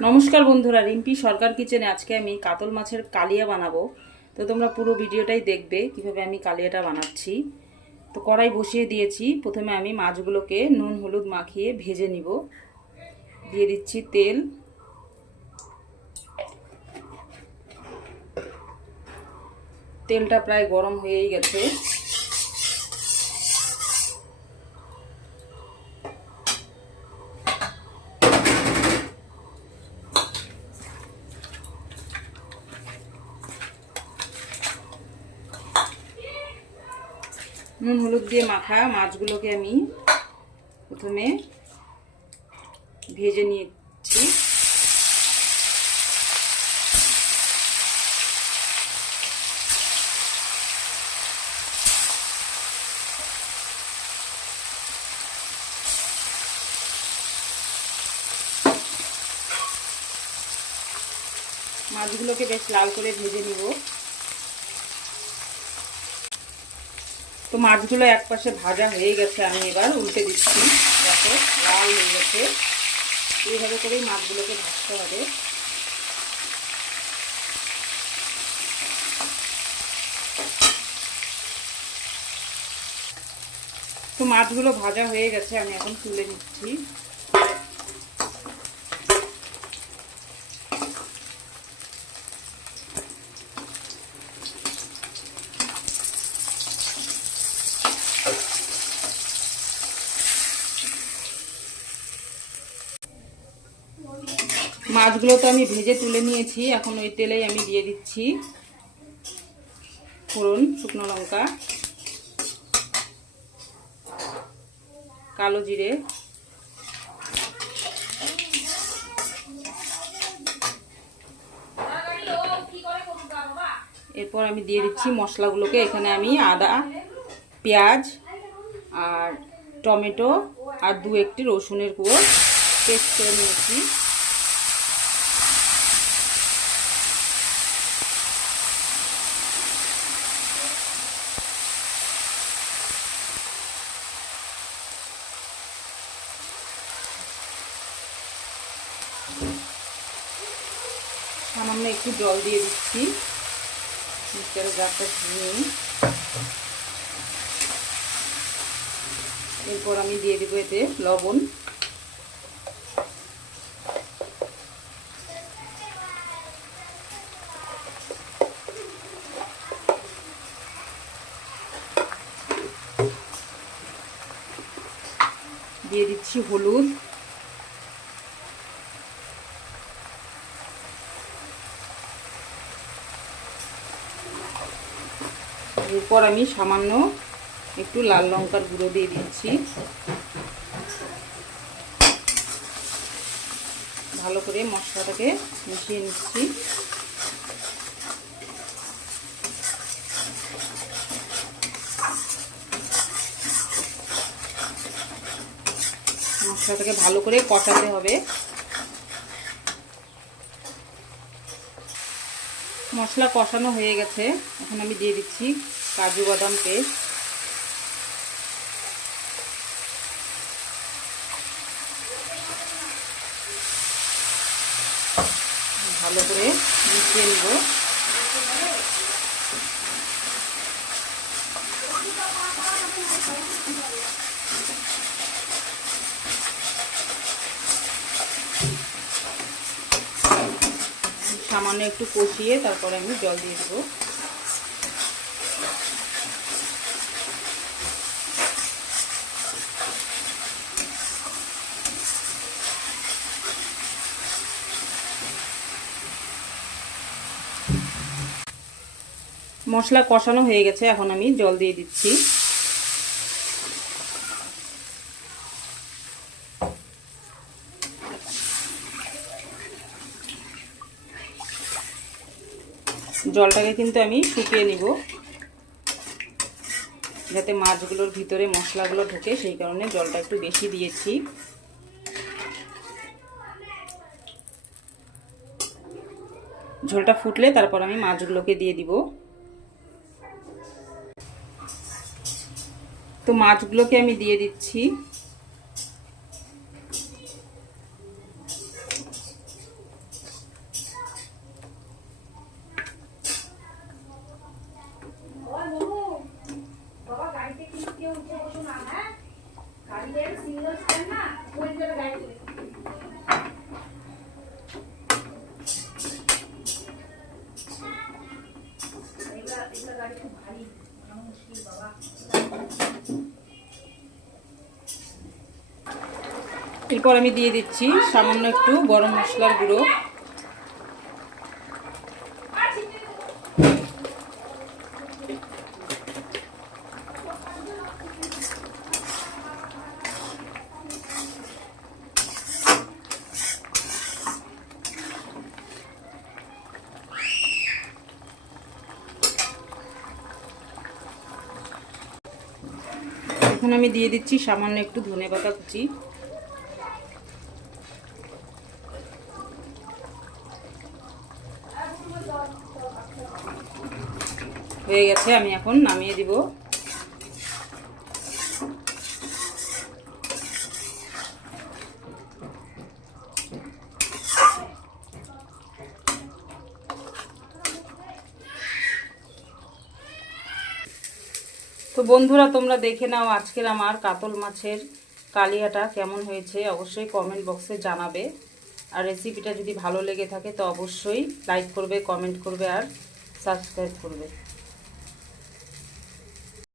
নমস্কার বন্ধুরা, রিম্পি সরকার কিচেনে আজকে আমি কাতল মাছের কালিয়া বানাবো। তো তোমরা পুরো ভিডিওটাই দেখবে কিভাবে আমি কালিয়াটা বানাচ্ছি। তো কড়াই বসিয়ে দিয়েছি। প্রথমে আমি মাছগুলোকে নুন হলুদ মাখিয়ে ভেজে নিব। দিয়ে দিচ্ছি তেল। তেলটা প্রায় গরম হয়েই গেছে। নুন হলুদ দিয়ে মাখা মাছগুলোকে আমি প্রথমে ভেজে নিয়েছি। মাছগুলোকে বেশ লাল করে ভেজে নিব। তো মাছগুলো এক পাশে ভাজা হয়ে গেছে, আমি এবার উল্টে দিচ্ছি। দেখো লাল হয়ে গেছে। এইভাবে করেই মাছগুলোকে ভাজতে হবে। তো মাছগুলো ভাজা হয়ে গেছে, আমি এখন তুলে নিচ্ছি। মাছগুলো তো আমি ভেজে তুলে নিয়েছি। এখন ওই তেলেই আমি দিয়ে দিচ্ছি ফোড়ন, শুকনো লঙ্কা, কালো জিরে, এরপর আমি দিয়ে দিচ্ছি মশলাগুলোকে। এখানে আমি আদা, পেঁয়াজ আর টমেটো আর দু একটি রসুনের কুঁড়ো পেস্ট করে নিয়েছি। সামান্য একটু জল দিয়ে দিচ্ছি মিক্সচারের জারটা ধুয়ে। এরপর আমি দিয়ে দেবো এতে লবণ, দিয়ে দিচ্ছি হলুদ, এরপর আমি সামান্য একটু লাল লঙ্কার গুঁড়ো দিয়ে দিচ্ছি। ভালো করে মশলাটাকে মিশিয়ে নিচ্ছি। মশলাটাকে ভালো করে কষাতে হবে। মশলা কষানো হয়ে গেছে, এখন আমি দিয়ে দিচ্ছি কাজু বাদাম পেস্ট। ভালো করে মিশিয়ে নেব। সামান্য একটু কষিয়ে তারপরে আমি জল দিয়ে দেবো। মশলা কষানো হয়ে গেছে, এখন আমি জল দিয়ে দিচ্ছি। জলটাকে কিন্তু আমি শুকিয়ে নিব, যাতে মাছগুলোর ভিতরে মশলাগুলো ঢোকে, সেই কারণে জলটা একটু বেশি দিয়েছি। ঝোলটা ফুটলে তারপর আমি মাছগুলোকে দিয়ে দিব। তো মাছগুলোকে আমি দিয়ে দিচ্ছি। এরপর আমি দিয়ে দিচ্ছি সামান্য একটু গরম মশলার গুঁড়ো, এখন আমি দিয়ে দিচ্ছি সামান্য একটু ধনেপাতা কুচি, হয়ে গেছে। আমি এখন নামিয়ে দিব। তো বন্ধুরা, তোমরা দেখে নাও আজকের আমার কাতল মাছের কালিয়াটা কেমন হয়েছে, অবশ্যই কমেন্ট বক্সে জানাবে। আর রেসিপিটা যদি ভালো লেগে থাকে তো অবশ্যই লাইক করবে, কমেন্ট করবে আর সাবস্ক্রাইব করবে।